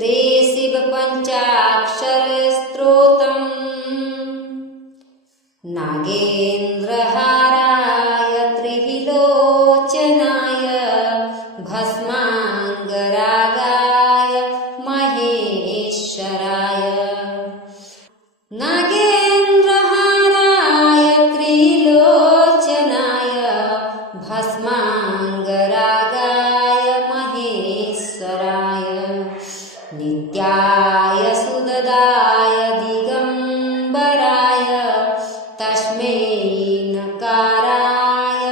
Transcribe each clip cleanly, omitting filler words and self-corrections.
शिव पंचाक्षर स्तोत्रम् नागेन्द्रहाराय त्रिलोचनाय भस्मांगरागाय महेश्वराय नागेन्द्रहाराय त्रिलोचनाय भस्मांगरागाय महेश्वराय नित्याय सुददाय दिगंबराय तस्मै नकाराय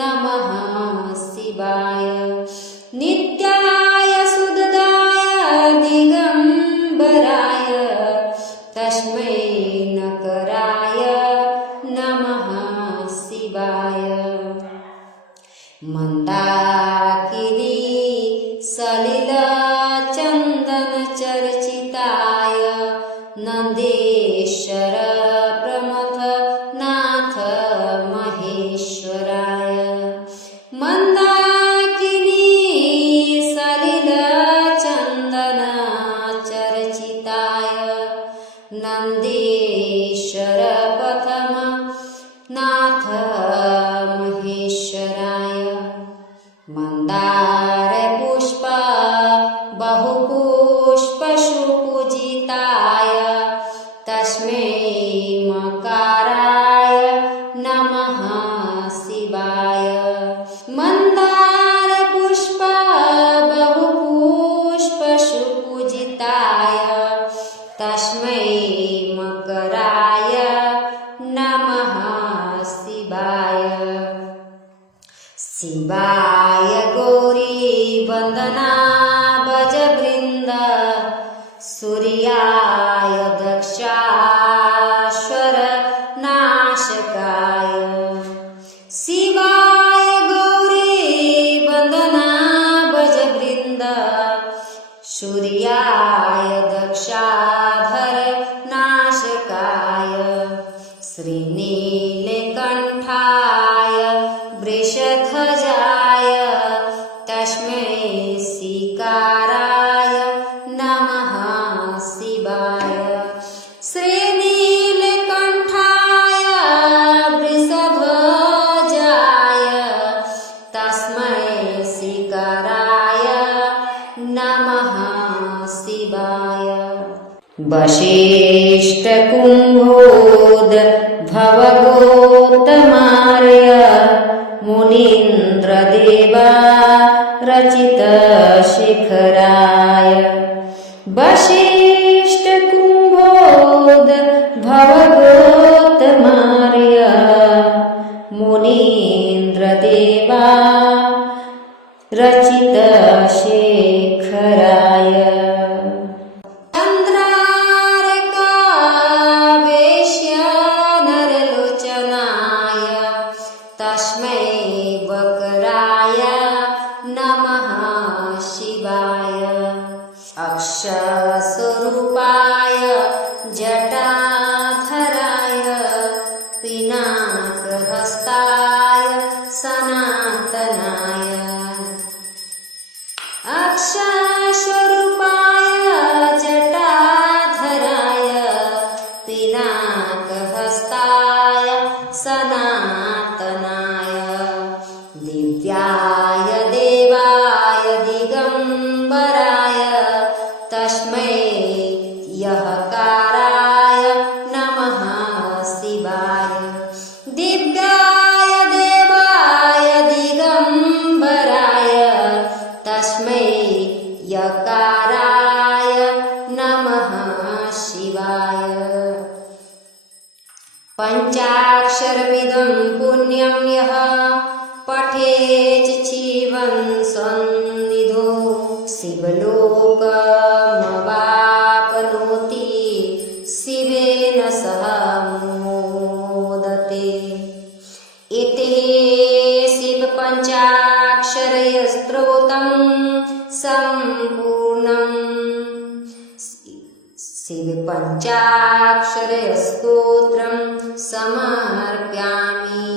नमः शिवाय नित्याय सुददाय दिगंबराय तस्मै नकाराय नमः शिवाय मंदाकिनी सलिल चंदन चर्चिताय नंदेश्वर प्रमथ नाथ महेश्वराय मंदाकिनी सलिल चंदन चर्चिताय नंदेश्वर प्रथम नाथ महेश्वराय मंदार पुष्प बहुपुष्प सुपूजिताय तस्मै मकाराय नमः शिवाय मंदार पुष्प बहुपुष्प सुपूजिताय तस्मै मकराय नमः शिवाय शिवाय गौरी वंदना भजवृंद सूर्याय दक्षाश्वर नाशकाय शिवाय गौरी वंदना भजवृंद सूर्याय दक्षाधर नाशकाय श्रीनीलकंठाय वृषध्वजाय तस्मै शिकाराय नमः शिवाय श्रीनीलकंठाय वृषध्वजाय तस्मै शिकाराय नमः शिवाय वसिष्ठ कुम्भोद्भवगोतमार्य मुनीन्द्रदेवा रचित शिखराय वसिष्ठ कुम्भोद्भवगोतमार्य मुनीन्द्रदेवा रचित शिखराय तस्मै वक्राय नमः शिवाय अक्षस्वरूपाय जटाधराय पिनाकहस्ताय सनातनाय अक्षस्वरूपाय जटाधराय पिनाकहस्ताय सनातनाय दिव्याय देवाय दिगंबराय तस्मै यःकाराय नमः शिवाय दिव्याय देवाय दिगंबराय तस्मै यःकाराय नमः शिवाय पंचाक्षरमिदं पुण्यं यः पठेत् जीवन् सन्निधौ शिवलोकमवाप्नोति शिवेन सह मोदते इति शिवपञ्चाक्षरस्तोत्रं सम्पूर्णम् शिवपञ्चाक्षरस्तोत्रं समर्पयामि।